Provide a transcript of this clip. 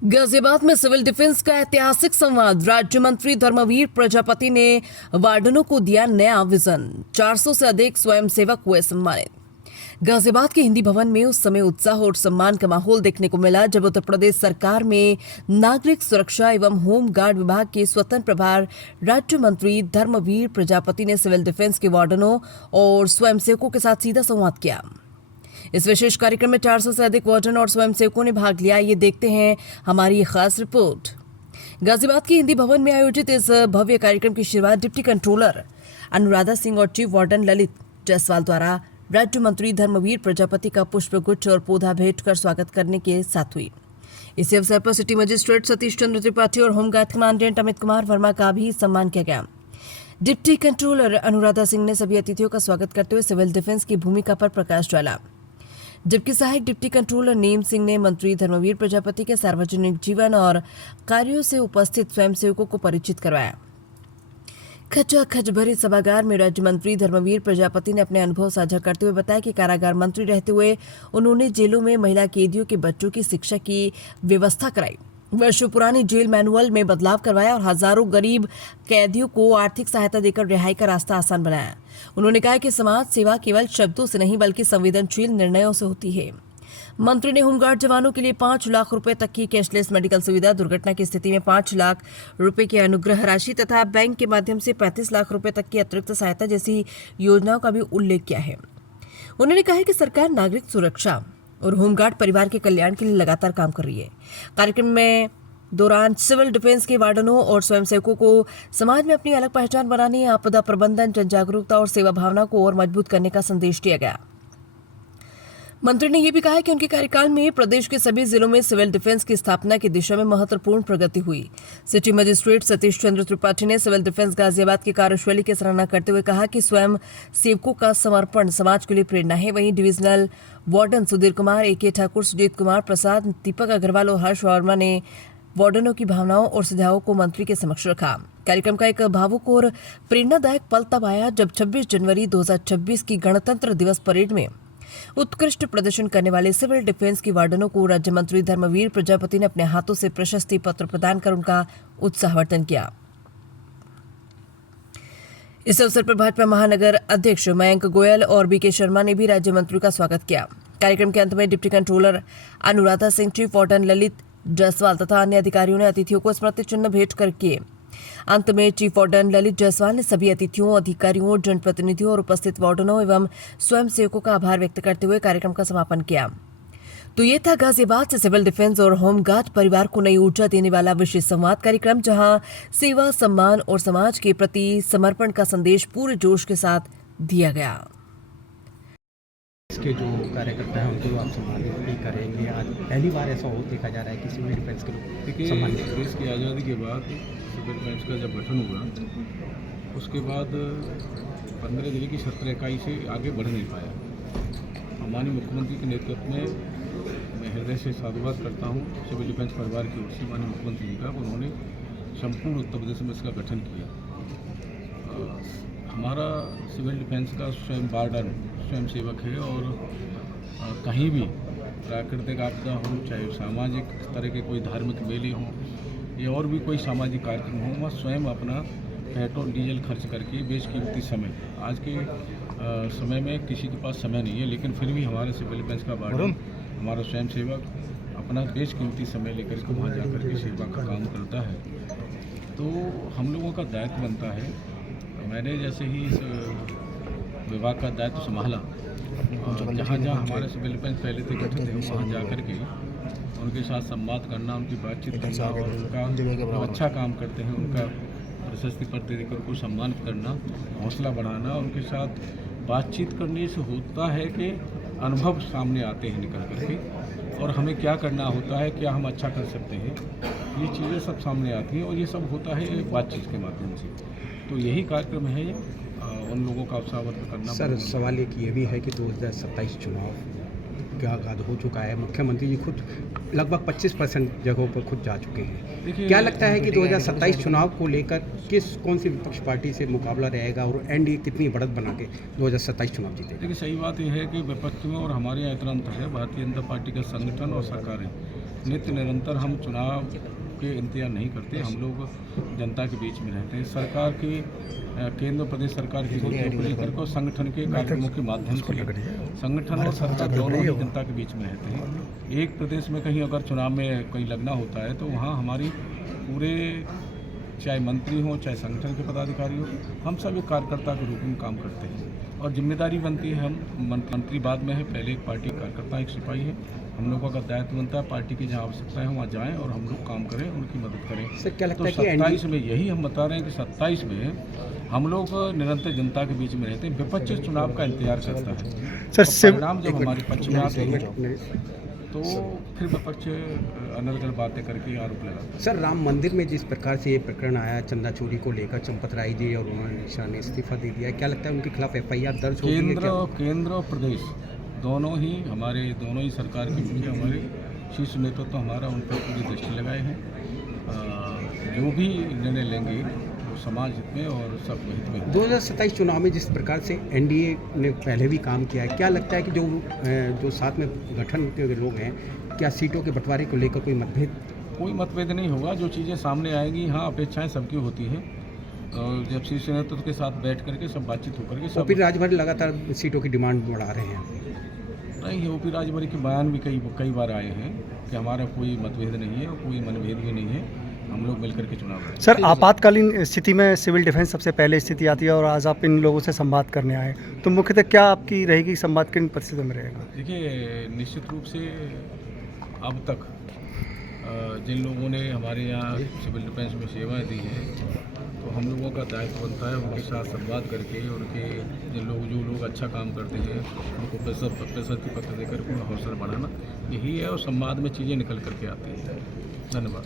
गाजियाबाद में civil defence का ऐतिहासिक संवाद। राज्य मंत्री धर्मवीर प्रजापति ने वार्डनों को दिया नया विजन। 400 से अधिक स्वयंसेवक हुए सम्मानित। गाजियाबाद के हिंदी भवन में उस समय उत्साह और सम्मान का माहौल देखने को मिला जब उत्तर प्रदेश सरकार में नागरिक सुरक्षा एवं होम गार्ड विभाग के स्वतंत्र प्रभार राज्य मंत्री धर्मवीर प्रजापति ने सिविल डिफेंस के वार्डनों और स्वयंसेवकों के साथ सीधा संवाद किया। इस विशेष कार्यक्रम में 400 से अधिक वार्डन और स्वयंसेवकों ने भाग लिया। ये देखते हैं हमारी खास रिपोर्ट। गाजियाबाद के हिंदी भवन में आयोजित इस भव्य कार्यक्रम की शुरुआत डिप्टी कंट्रोलर अनुराधा सिंह और चीफ वार्डन ललित जायसवाल द्वारा राज्य मंत्री धर्मवीर प्रजापति का पुष्पगुच्छ और पौधा भेंट कर स्वागत करने के साथ हुई। इसी अवसर पर सिटी मजिस्ट्रेट सतीश चंद्र त्रिपाठी और होमगार्ड कमांडेंट अमित कुमार वर्मा का भी सम्मान किया गया। डिप्टी कंट्रोलर अनुराधा सिंह ने सभी अतिथियों का स्वागत करते हुए सिविल डिफेंस की भूमिका पर प्रकाश डाला, जबकि सहायक डिप्टी कंट्रोलर नीम सिंह ने मंत्री धर्मवीर प्रजापति के सार्वजनिक जीवन और कार्यों से उपस्थित स्वयंसेवकों को परिचित करवाया। खचाखच भरे सभागार में राज्य मंत्री धर्मवीर प्रजापति ने अपने अनुभव साझा करते हुए बताया कि कारागार मंत्री रहते हुए उन्होंने जेलों में महिला कैदियों के बच्चों की शिक्षा की व्यवस्था कराई, वर्षों पुरानी जेल मैनुअल में बदलाव करवाया और हजारों गरीब कैदियों को आर्थिक सहायता देकर रिहाई का रास्ता आसान बनाया। उन्होंने कहा कि समाज सेवा केवल शब्दों से नहीं बल्कि संवेदनशील निर्णयों से होती है। मंत्री ने होमगार्ड जवानों के लिए 5 लाख रुपए तक की कैशलेस मेडिकल सुविधा, दुर्घटना की स्थिति में 5 लाख रुपए की अनुग्रह राशि तथा बैंक के माध्यम से 35 लाख रुपए तक की अतिरिक्त सहायता जैसी योजनाओं का भी उल्लेख किया है। उन्होंने कहा कि सरकार नागरिक सुरक्षा और होमगार्ड परिवार के कल्याण के लिए लगातार काम कर रही है। कार्यक्रम में दौरान सिविल डिफेंस के वार्डनों और स्वयंसेवकों को समाज में अपनी अलग पहचान बनाने, आपदा प्रबंधन, जन जागरूकता और सेवा भावना को और मजबूत करने का संदेश दिया गया। मंत्री ने यह भी कहा कि उनके कार्यकाल में प्रदेश के सभी जिलों में सिविल डिफेंस की स्थापना की दिशा में महत्वपूर्ण प्रगति हुई। सिटी मजिस्ट्रेट सतीश चंद्र त्रिपाठी ने सिविल डिफेंस गाजियाबाद की कार्यशैली की सराहना करते हुए कहा कि स्वयं सेवकों का समर्पण समाज के लिए प्रेरणा है। वहीं divisional warden Sudhir Kumar, AK Thakur, Sujit Kumar Prasad, Deepak Agarwal और हर्ष वर्मा ने वार्डनों की भावनाओं और सुझावों को मंत्री के समक्ष रखा। कार्यक्रम का एक भावुक और प्रेरणादायक पल तब आया जब 26 जनवरी 2026 की गणतंत्र दिवस परेड में उत्कृष्ट प्रदर्शन करने वाले सिविल डिफेंस की वार्डनों को राज्य मंत्री धर्मवीर प्रजापति ने अपने हाथों से प्रशस्ति पत्र प्रदान कर उनका उत्साहवर्धन किया। इस अवसर पर भाजपा महानगर अध्यक्ष मयंक गोयल और BK शर्मा ने भी राज्य मंत्री का स्वागत किया। कार्यक्रम के अंत में deputy controller Anuradha Singh, chief warden Lalit Jaiswal तथा अन्य अधिकारियों ने अतिथियों को स्मृति चिन्ह भेंट कर किए। अंत में चीफ वार्डन ललित जायसवाल ने सभी अतिथियों, अधिकारियों, जनप्रतिनिधियों और उपस्थित वार्डनों एवं स्वयंसेवकों का आभार व्यक्त करते हुए कार्यक्रम का समापन किया। तो ये था गाजियाबाद से सिविल डिफेंस और होमगार्ड परिवार को नई ऊर्जा देने वाला विशेष संवाद कार्यक्रम, जहां सेवा, सम्मान और समाज के प्रति समर्पण का संदेश पूरे जोश के साथ दिया गया। इसके जो कार्यकर्ता हैं उनको आप सम्मानित भी करेंगे। आज पहली बार ऐसा हो देखा जा रहा है कि सिविल डिफेंस के लोग सम्मानित। देश की आज़ादी के बाद सिविल डिफेंस का जब गठन हुआ उसके बाद 15 जिले की 17 इकाई से आगे बढ़ नहीं पाया। माननीय मुख्यमंत्री के नेतृत्व में मैं हृदय से साधुवाद करता हूँ सिविल डिफेंस परिवार की ओर से माननीय मुख्यमंत्री जी का। उन्होंने संपूर्ण उत्तर प्रदेश में इसका गठन किया। हमारा सिविल डिफेंस का स्वयं वार्डन स्वयंसेवक है और कहीं भी प्राकृतिक आपदा हो, चाहे सामाजिक तरह के कोई धार्मिक मेले हों या और भी कोई सामाजिक कार्यक्रम हो, वह स्वयं अपना पेट्रोल डीजल खर्च करके बेशकीमती समय, आज के समय में किसी के पास समय नहीं है, लेकिन फिर भी हमारे सिविल डिफेंस का वार्डन, हमारा स्वयंसेवक अपना बेशकीमती समय लेकर के वहाँ जाकर के सेवा का काम करता है। तो हम लोगों का दायित्व बनता है। मैंने जैसे ही इस विभाग का दायित्व संभाला, जहाँ जहाँ हमारे सिविल डिफेंस पहले से गठित थे वहाँ जाकर के उनके साथ संवाद करना, उनकी बातचीत करना और उनका जो अच्छा काम करते हैं उनका प्रशस्ति पत्र देकर उनको सम्मानित करना, हौसला बढ़ाना, उनके साथ बातचीत करने से होता है कि अनुभव सामने आते हैं निकल करके और हमें क्या करना होता है, क्या हम अच्छा कर सकते हैं, ये चीज़ें सब सामने आती हैं और ये सब होता है बातचीत के माध्यम से। तो यही कार्यक्रम है उन लोगों का उत्साहवर्धन करना। सर, सवाल एक ये भी है कि 2027 चुनाव का आगाज हो चुका है। मुख्यमंत्री जी खुद लगभग 25% जगहों पर खुद जा चुके हैं। क्या लगता है कि 2027 चुनाव को लेकर कौन सी विपक्ष पार्टी से मुकाबला रहेगा और एनडीए कितनी बढ़त बना के 2027 चुनाव जीतेगा? देखिए, सही बात यह है कि विपक्ष में और हमारे यहाँ इतना अंतर है, भारतीय जनता पार्टी का संगठन और सरकार है। नित्य निरंतर हम चुनाव के इंतजार नहीं करते, हम लोग जनता के बीच में रहते हैं। सरकार की केंद्र प्रदेश सरकार की नीतियों को लेकर को संगठन के कार्यक्रमों के माध्यम से संगठन और सरकार दोनों ही जनता के बीच में रहते हैं। एक प्रदेश में कहीं अगर चुनाव में कहीं लगना होता है तो वहाँ हमारी पूरे चाहे मंत्री हों चाहे संगठन के पदाधिकारी हो, हम सब एक कार्यकर्ता के रूप में काम करते हैं और जिम्मेदारी बनती है। हम मंत्री बाद में है, पहले एक पार्टी कार्यकर्ता एक सिपाही है। हम लोगों का दायित्व बनता है पार्टी की जहाँ आवश्यकता है वहाँ जाएं और हम लोग काम करें, उनकी मदद करें। सर क्या लगता तो है कि 27 में यही हम बता रहे हैं कि 27 में हम लोग निरंतर जनता के बीच में रहते हैं। विपक्ष चुनाव का इंतजार करता है सर, परिणाम जब हमारे पक्ष में आते हैं तो फिर विपक्ष अनर्गल बातें करके आरोप लगाते हैं। सर राम मंदिर में जिस प्रकार से ये प्रकरण आया चंदा चोरी को लेकर चंपत राय जी और उन्होंने ने इस्तीफा दे दिया, क्या लगता है उनके खिलाफ FIR दर्ज होगी? केंद्र और प्रदेश दोनों ही हमारे दोनों ही सरकार के मुखिया हमारे शीर्ष नेतृत्व तो हमारा उन पर पूरी दृष्टि लगाए हैं। जो भी निर्णय लेंगे वो समाज हित में और सब हित में। 2027 चुनाव में जिस प्रकार से NDA ने पहले भी काम किया है, क्या लगता है कि जो साथ में गठन के लोग हैं, क्या सीटों के बंटवारे को लेकर कोई मतभेद? कोई मतभेद नहीं होगा। जो चीज़ें सामने आएंगी, हाँ अपेक्षाएं सबकी होती हैं और जब शीर्ष नेतृत्व के साथ बैठ करके सब बातचीत होकर के सब OP राजभर लगातार सीटों की डिमांड बढ़ा रहे हैं। नहीं, OP राजभर के बयान भी कई बार आए हैं कि हमारा कोई मतभेद नहीं है और कोई मनभेद भी नहीं है, हम लोग मिलकर के चुनाव करें। सर आपातकालीन स्थिति में सिविल डिफेंस सबसे पहले स्थिति आती है और आज आप इन लोगों से संवाद करने आए, तो मुख्यतः क्या आपकी रहेगी, संवाद किन परिस्थितियों में रहेगा? देखिए निश्चित रूप से अब तक जिन लोगों ने हमारे यहाँ सिविल डिफेंस में सेवाएं दी हैं तो हम लोगों का दायित्व बनता है उनके साथ संवाद करके उनके जो लोग अच्छा काम करते हैं उनको प्रशस्ति पत्र देकर उनका हौसला बढ़ाना, यही है और संवाद में चीज़ें निकल करके आती हैं। धन्यवाद।